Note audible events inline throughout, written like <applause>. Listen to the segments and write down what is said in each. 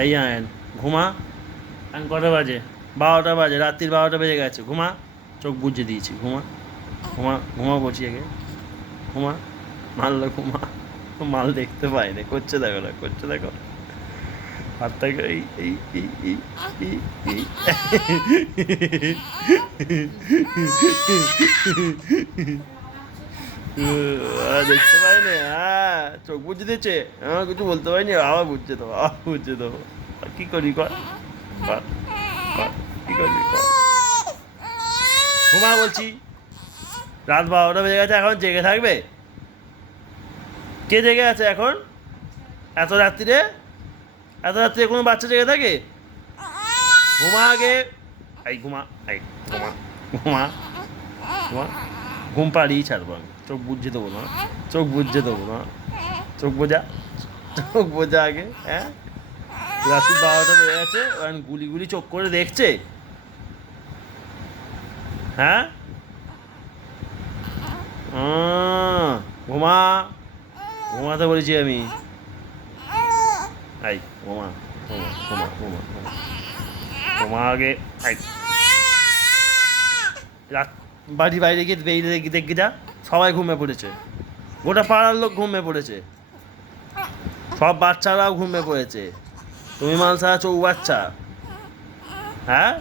এই আয়ন ঘুমা। এখন কটা বাজে? বারোটা বাজে রাত্রির বারোটা বেজে গেছে। ঘুমা। চোখ বুঝে দিয়েছি ঘুমা। ঘুমা ঘুমা বলছি আগে ঘুমা। মারলো ঘুমা। মাল দেখতে পাই না করছে দেখো না করছে দেখো। হাতটাকে এই এই এই এই এই এই। আহ, <laughs> দেখতে পাই না হ্যাঁ চোখ বুঝে দিচ্ছে হ্যাঁ কিছু বলতে পারিনি আবার বুঝছে তো আবার বুঝছে তো। কি কর, কর, কি করবি কর? ঘুমা বলছি। রাত বারোটা বেজে গেছে এখন জেগে থাকবে? কে জেগে আছে এখন? এত রাত্রিরে? এত রাত্রিরে কোনো বাচ্চা জেগে থাকে? ঘুমা আগে। এই ঘুমা এই ঘুমা ঘুমা ঘুমা। ঘুম পাড়িয়ে ছাড়বো আমি। চোখ বুঝে দেবো না। চোখ বুঝে দেবো না। চোখ বোঝা চোখ বোঝা আগে হ্যাঁ? রাত্রি বারোটা বেজে গেছে এখন গুলি গুলি চোখ করে দেখছে? হ্যাঁ? ঘুমা। ঘুমাতে বলেছি আমি। আই ঘুমা ঘুমা ঘুমা। ঘুমা আগে, আই। রাত বাড়ি বাইরে গিয়ে বেরিয়ে দেখি যা সবাই ঘুমে পড়েছে। গোটা পাড়ার লোক ঘুমে পড়েছে। সব বাচ্চারাও ঘুমে পড়েছে। তুমি মালসা চৌ বাচ্চা। হ্যাঁ?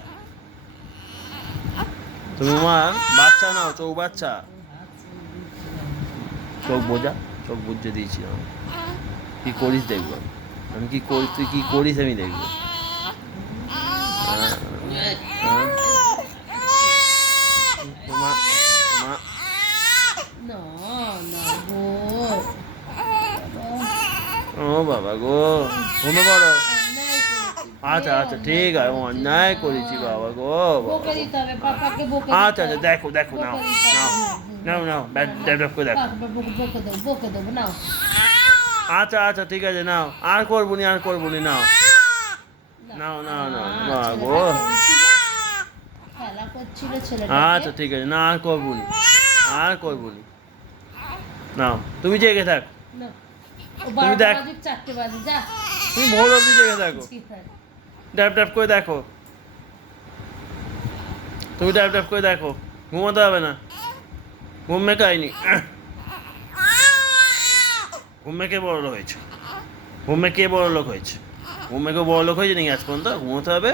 তুমি আমার বাচ্চা নাও চৌ বাচ্চা। চোখ বোঝা, চোখ বুঝে দিয়েছি আমি। কি করিস দেখব। আমি কি করি, তুই কি করিস আমি দেখব হ্যাঁ, হ্যাঁ। তোমা তোমা না না গো ও বাবা গো। ঘুমে পড়ো আচ্ছা আচ্ছা ঠিক আছে, অন্যায় করেছি বাবা গো আচ্ছা আচ্ছা দেখো দেখো, নাও নাও নাও নাও ব্যাট ডেভেলপ করে দেখো। আচ্ছা আচ্ছা ঠিক আছে, নাও, আর করব নি, আর করব নি, নাও। নাও নাও নাও, বাবা গো। আচ্ছা ঠিক আছে, না, আর করব নি, আর করব নি। নাও, তুমি জেগে থাক। না। বারোটা দেখ। তুমি ভোর অবধি জেগে থাকো ড্যাপ ড্যাপ করে দেখো। তুমি ড্যাপ ড্যাপ করে দেখো। ঘুমাতে হবে না। ঘুম মেকে আইনি। ঘুম মেকে বড় লোক হয়েছে। ঘুম মেকে বড় লোক হয়েছে। ঘুম মেকে বড় লোক হয়েছে নাকি আজ পর্যন্ত? ঘুমোতে হবে?